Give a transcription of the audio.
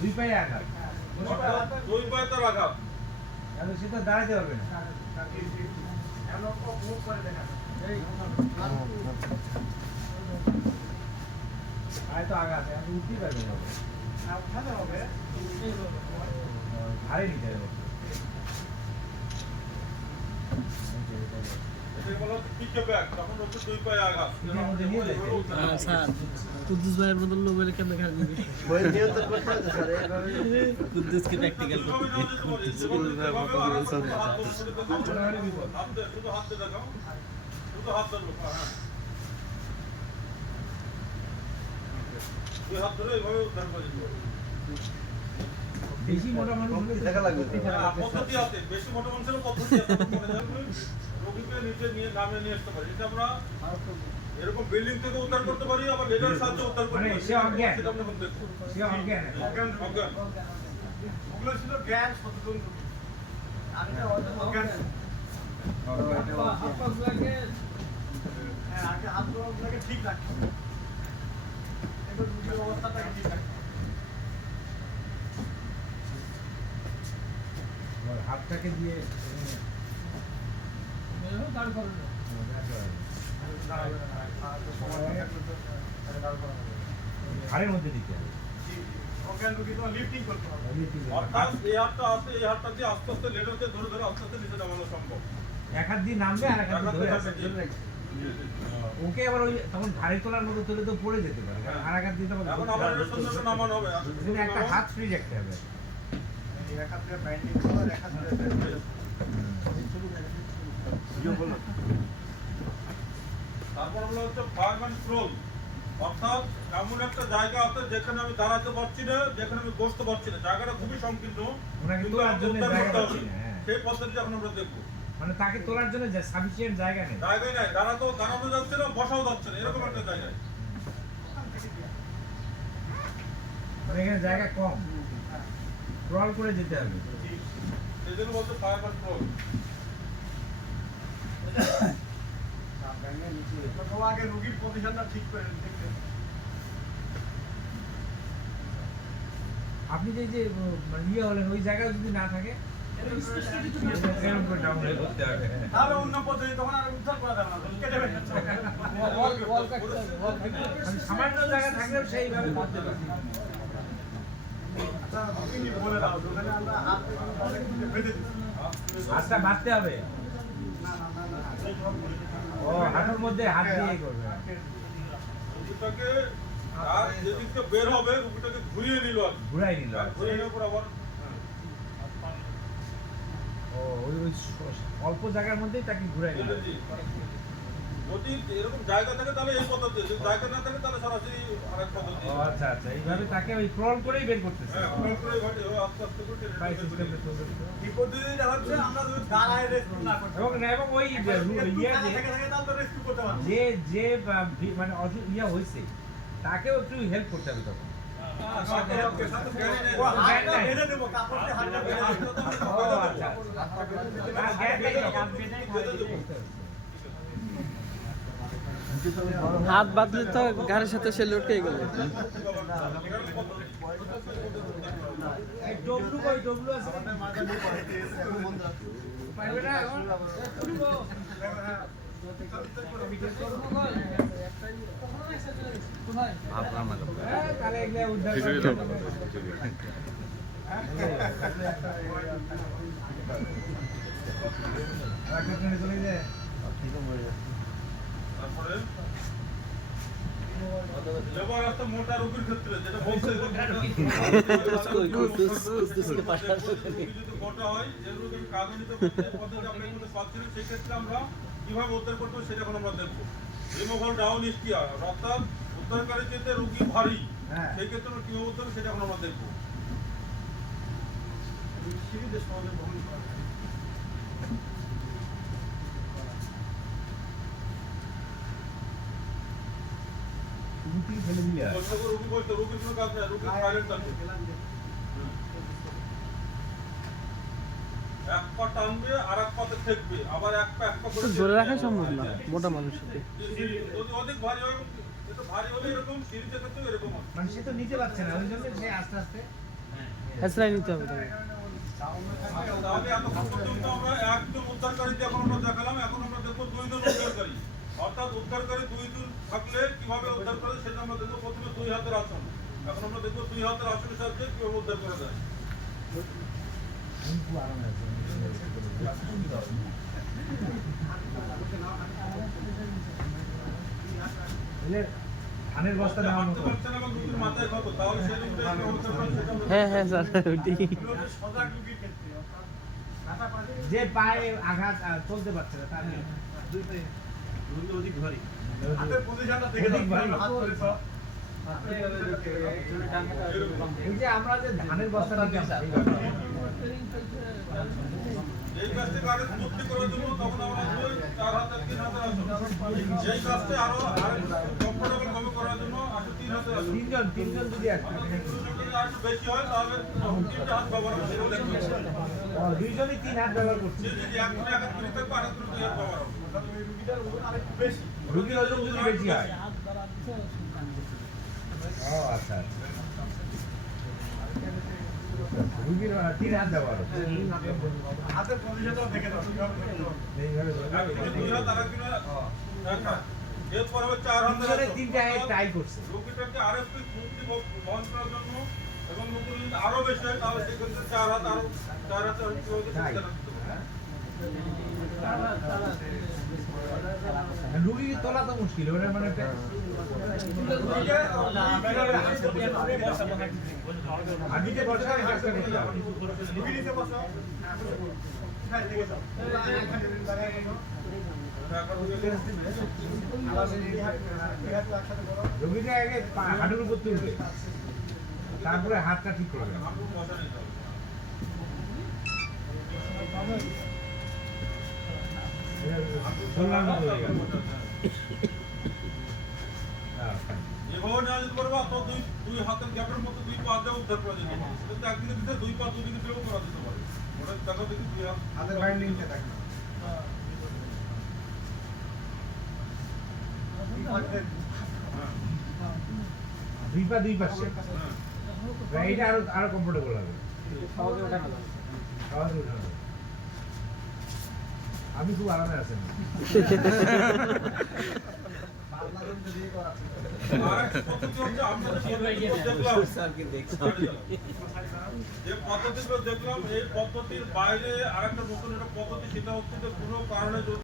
দুই পায়ে আঘাত, দুই পায়ে তার আঘাত। সে তো দাঁড়াতে পারবে না। পায়ে তো আঘাত, এখন উঠতেই পারবে না। ভারী নিতে হবে। স্যার কুদ্দুস ভাইয়ের মতন নোবেল কেমনে খারাপ দিবে কুদ্দুসকে প্র্যাকটিক্যাল বেশি মোটা মানুষ হলে দেখা লাগবে। পদ্ধতি আছে, বেশি মোটা মানুষের পদ্ধতি আছে। রোগীকে নিচে নিয়ে নামে নিয়ে আসতে পারি। এটা আমরা এরকম বিল্ডিং থেকে উদ্ধার করতে পারি, আবার লেডার সাহায্যে উদ্ধার করতে পারি। সে অজ্ঞান, সেটা আমরা দেখব। সে অজ্ঞান, অজ্ঞান অজ্ঞান ওগুলো ছিল জ্ঞান সচেতন রোগী। আমি তো অজ্ঞান। হ্যাঁ, আগে হাতগুলোকে ঠিক রাখতে হবে। এবার রোগীর অবস্থাটাকে ঠিক রাখতে হবে। হাতটাকে দিয়ে ঘাড়ের মধ্যে দিতে হবে। অর্থাৎ এই হাতটা আছে, এই হাতটা দিয়ে আস্তে আস্তে লেডারকে ধরে ধরে আস্তে আস্তে নিচে নামানো সম্ভব। এক হাত দিয়ে নামবে আর এক হাত দিয়ে ধরে ওকে আবার ওই তখন ঘাড়ে তোলার মতো তুলে তো পড়ে যেতে পারে, আর এক হাত দিয়ে তখন এখন আবার এটা সুন্দর নামানো হবে। একটা হাত ফ্রি রাখতে হবে। এক হাত দিয়ে বাইন্ডিং করো, এক হাত দিয়ে তারপর হলো হচ্ছে ফায়ারম্যান ক্রল। অর্থাৎ এমন একটা জায়গা আছে যেখানে আমি দাঁড়াতে পারছি না, যেখানে আমি বসতে পারছি না, জায়গাটা খুবই সংকীর্ণ, কিন্তু সেই পদ্ধতি এখন আমরা দেখবো। মানে তাকে তোলার জন্য সাফিসিয়েন্ট জায়গা নেই, জায়গায় নাই, দাঁড়ানো যাচ্ছে না, বসাও যাচ্ছে না, এরকম একটা জায়গায়। মানে এখানে জায়গা কম, ক্রল করে যেতে হবে। সেই জন্য বলছে ফায়ারম্যান ক্রল। আগে রোগীর পজিশনটা ঠিক করে দেখতে। আপনি যে ইয়ে হলেন ওই জায়গায় যদি না থাকে সামান্য জায়গা থাকলেও সেইভাবে করতে পারে। হাতটা বাঁধতে হবে। ও হাঁটুর মধ্যে হাত দিয়ে করবে। রোগীটাকে আর যেদিক থেকে বের হবে রোগীটাকে ঘুরিয়ে নিল, ঘুরাই নিল, ঘুরিয়ে নেওয়ার পর আবার ওই অল্প জায়গার মধ্যেই তাকে ঘুরাই নিল। যদি এরকম জায়গা থাকে তাহলে এই পদ্ধতি, যদি জায়গা না থাকে তাহলে সরাসরি আরেক পদ্ধতি। আচ্ছা আচ্ছা, এইভাবে তাকে ওই ক্রল করেই বের করতেছে। হ্যাঁ, ক্রল করে আস্তে আস্তে করে এই পদ্ধতিটা হচ্ছে আমরা যদি দাঁড়ায় রেস্ট না করতে এবং ওই যে মানে ইয়া হইছে তাকেও একটু হেল্প করতে হবে তখন। হাত বাঁধলে তো ঘাড়ের সাথে সে লটকে গেল। তারপরে লেবার রাস্তা মোটা রোগীর ক্ষেত্রে যেটা বলছে মোটা হয়, যে রোগীর কাগজে পদ্ধতি আমরা এগুলো পাচ্ছি না, সেক্ষেত্রে আমরা কিভাবে উদ্ধার করবো সেটা এখন আমরা দেখবো। রিমুভাল ডাউন স্টিয়ার, অর্থাৎ উদ্ধারকারী যেতে রোগী ভারী, সেই ক্ষেত্রে আমরা কিভাবে উদ্ধার সেটা এখন আমরা দেখবো। সিঁড়িতে সহজে বহন করা যায়। ফেলে দিলে রোগী বলতে রোগীর কোনো কাজ নাই, রোগীর সাইলেন্ট আছে। এক পা টানবে আর এক পাতে ঠেকবে, আবার এক পা করে ধরে রাখা সম্ভব না মোটা মানুষের। যদি অধিক ভারী হয়, এটা ভারী হলে এরকম, সিঁড়িতে ক্ষেত্রে এরকম হয়। মানে সে তো নিতে পারছে না, ওই জন্য সে আস্তে আস্তে হেসরাই নিতে হবে তাকে। তাহলে এতক্ষণ পর্যন্ত আমরা একজন উদ্ধারকারী এখন আমরা দেখালাম, এখন আমরা দেখবো 2 জন উদ্ধারকারী। অর্থাৎ উদ্ধারকারী 2 জন থাকলে কিভাবে উদ্ধার করে সেটা আমরা দেখবো। প্রথমে 2 হাতের আসন, এখন আমরা দেখবো 2 হাতের আসনের সাহায্যে কিভাবে উদ্ধার করা যায়। ধানের বস্তা নেওয়া হাঁটতে পারছে না এবং রুগীর মাথায় ক্ষত, তাহলে সেই রুগীটা কিভাবে উদ্ধার করা সেটা আমরা হ্যাঁ হ্যাঁ স্যার ওটি যে পায়ে আঘাত চলতে পারছে না তার হাতের পজিশনটা দেখে অধিক ভারী। এরকম। এই যে আমরা যে ধানের বস্তা নিতাম, এই কাজটি আরো স্মুথলি করার জন্য তখন আমরা 4 হাতের 3 হাতের আসন, এই কাজটি আরো কমফোর্টেবল ভাবে করার জন্য আসলে 3 হাতের আসন। তিনজন যদি আসে যদি আর একটু বেশি হয় তাহলে 3 হাত ব্যবহার করতে হবে। দুইজনই 3 হাত ব্যবহার করছে। সে যদি একজনে এক হাত করে থাকবে আর একজনে 2 হাত ব্যবহার হবে। ওই রুগীটার ওজন আরেকটু বেশি। রুগীর ওজন যদি বেশি হয়। ও আচ্ছা রুগীর 3 হাত ব্যবহার হচ্ছে। হাতের পজিশনটা দেখে দাও কিভাবে করতে হবে। এইভাবে একজনে 2 হাত আর একজনে 1 হাত। এরপর হবে 4 হাতের দুজনে আসন। 3টা ট্রাই করছে। রোগীটাকে আরো একটু স্মুথলি বহন করার জন্য এবং রোগীর যদি আরো বেশি হয় তাহলে সেক্ষেত্রে 4 হাত আরো 4 হাতে কিভাবে তাই। চেষ্টা করতে হবে। রুগী তোলা তো মুশকিল ওরা মানে আদিতে বর্ষা কাজটা করতে হবে। রুগী নিচে বসো। হ্যাঁ দেখে দাও। রোগীটা আগে হাঁটুর উপর তুলবে, তারপরে হাতটা ঠিক করবে। হাঁটু বসা নিতে হবে। দোলনার মতো হয়ে গেল। এভাবে নেওয়া যেতে পারবে অথবা দুই হাতের গ্যাপের মধ্যে 2 পা দিয়ে উদ্ধার করা যেতে পারে। সেটা তো একদিকে দিতে 2 পা দুদিকে দিলেও করা যেতে পারে। ওটা দেখা দেখি 2 হাত হাতের বাইন্ডিংটা দেখো। হ্যাঁ, দুই পাশে হ্যাঁ। এইটা আরো কমফোর্টেবল হবে। সহজে ওঠানো যাবে। সহজে উঠানো। আমি খুব আরামে আছেন। আর একটা পদ্ধতি হচ্ছে আমরা যে পদ্ধতিগুলো দেখলাম এই পদ্ধতির বাইরে আরেকটা নতুন একটা পদ্ধতি, সেটা হচ্ছে যে কোনো কারণে যদি